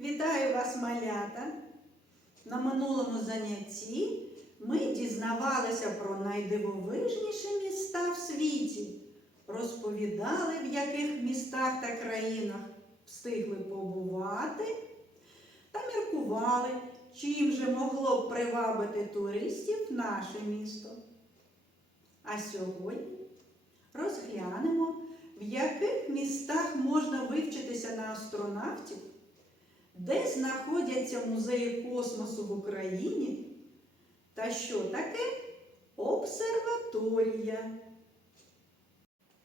Вітаю вас, малята! На минулому занятті ми дізнавалися про найдивовижніші міста в світі, розповідали, в яких містах та країнах встигли побувати та міркували, чим же могло б привабити туристів наше місто. А сьогодні розглянемо, в яких містах можна вивчитися на астронавтів, де знаходяться музеї космосу в Україні та що таке обсерваторія.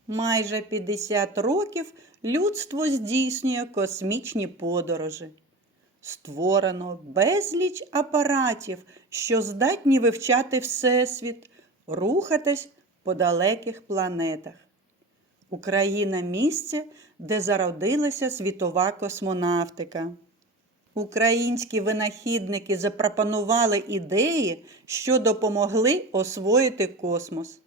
Майже 50 років людство здійснює космічні подорожі. Створено безліч апаратів, що здатні вивчати Всесвіт, рухатись по далеких планетах. Україна місце, де зародилася світова космонавтика. Українські винахідники запропонували ідеї, що допомогли освоїти космос.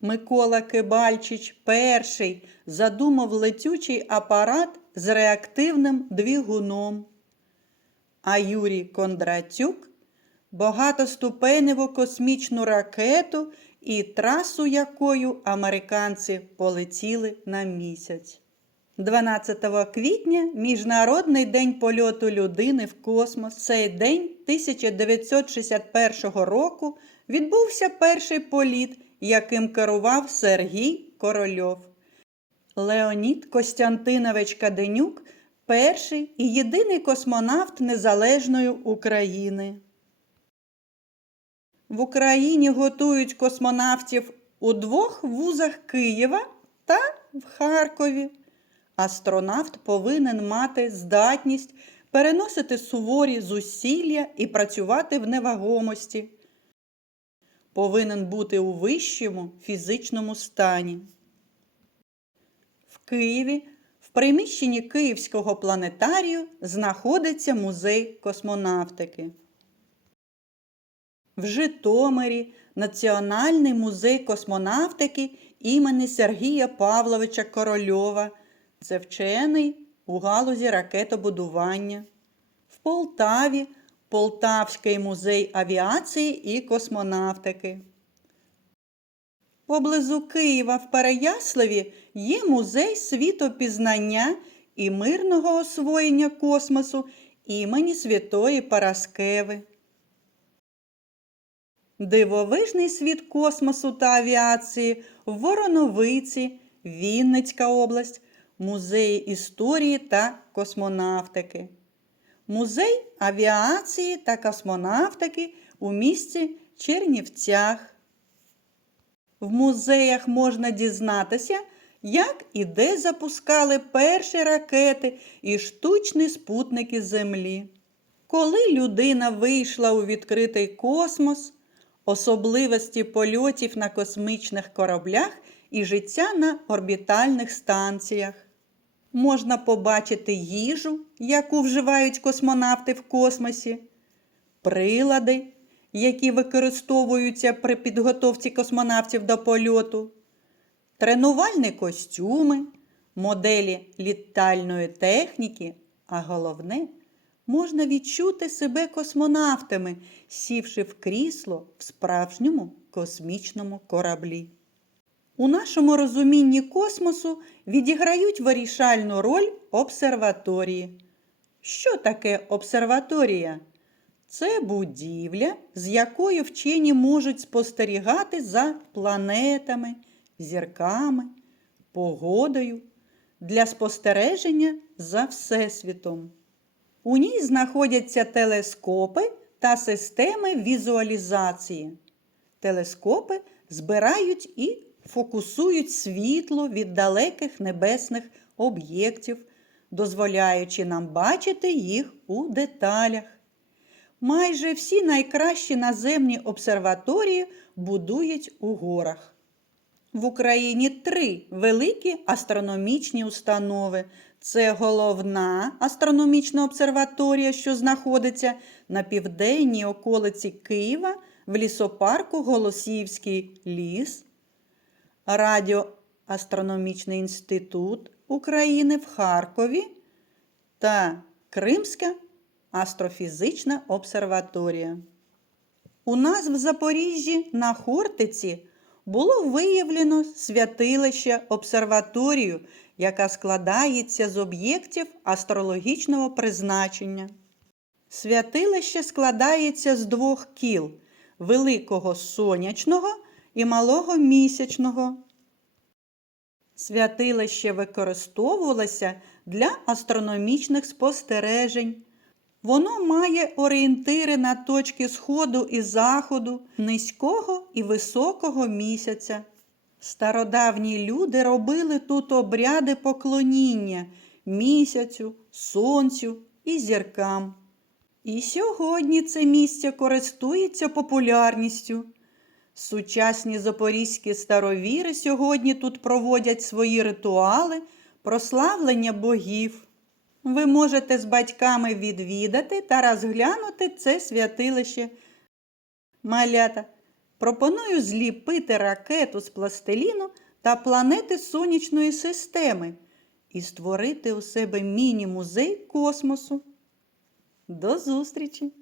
Микола Кибальчич перший задумав летючий апарат з реактивним двигуном. А Юрій Кондратюк багатоступеневу космічну ракету і трасу якою американці полетіли на місяць. 12 квітня Міжнародний день польоту людини в космос. Цей день 1961 року відбувся перший політ, яким керував Сергій Корольов. Леонід Костянтинович Каденюк перший і єдиний космонавт Незалежної України. В Україні готують космонавтів у двох вузах Києва та в Харкові. Астронавт повинен мати здатність переносити суворі зусилля і працювати в невагомості. Повинен бути у вищому фізичному стані. В Києві в приміщенні Київського планетарію знаходиться музей космонавтики. В Житомирі Національний музей космонавтики імені Сергія Павловича Корольова. Це вчений у галузі ракетобудування. В Полтаві Полтавський музей авіації і космонавтики. Поблизу Києва в Переяславі є музей світопізнання і мирного освоєння космосу імені Святої Параскеви. Дивовижний світ космосу та авіації в Вороновиці, Вінницька область, музеї історії та космонавтики. Музей авіації та космонавтики у місті Чернівцях. В музеях можна дізнатися, як і де запускали перші ракети і штучні спутники Землі. Коли людина вийшла у відкритий космос, особливості польотів на космічних кораблях і життя на орбітальних станціях. Можна побачити їжу, яку вживають космонавти в космосі, прилади, які використовуються при підготовці космонавтів до польоту, тренувальні костюми, моделі літальної техніки, а головне, можна відчути себе космонавтами, сівши в крісло в справжньому космічному кораблі. У нашому розумінні космосу відіграють вирішальну роль обсерваторії. Що таке обсерваторія? Це будівля, з якої вчені можуть спостерігати за планетами, зірками, погодою для спостереження за Всесвітом. У ній знаходяться телескопи та системи візуалізації. Телескопи збирають і фокусують світло від далеких небесних об'єктів, дозволяючи нам бачити їх у деталях. Майже всі найкращі наземні обсерваторії будують у горах. В Україні три великі астрономічні установи. Це головна астрономічна обсерваторія, що знаходиться на південній околиці Києва в лісопарку Голосіївський ліс, Радіоастрономічний інститут України в Харкові та Кримська астрофізична обсерваторія. У нас в Запоріжжі на Хортиці було виявлено святилище обсерваторію, яка складається з об'єктів астрологічного призначення. Святилище складається з двох кіл великого сонячного і малого місячного. Святилище використовувалося для астрономічних спостережень. Воно має орієнтири на точки сходу і заходу, низького і високого місяця. Стародавні люди робили тут обряди поклоніння місяцю, сонцю і зіркам. І сьогодні це місце користується популярністю. Сучасні запорізькі старовіри сьогодні тут проводять свої ритуали прославлення богів. Ви можете з батьками відвідати та розглянути це святилище. Малята, пропоную зліпити ракету з пластиліну та планети сонячної системи і створити у себе міні-музей космосу. До зустрічі!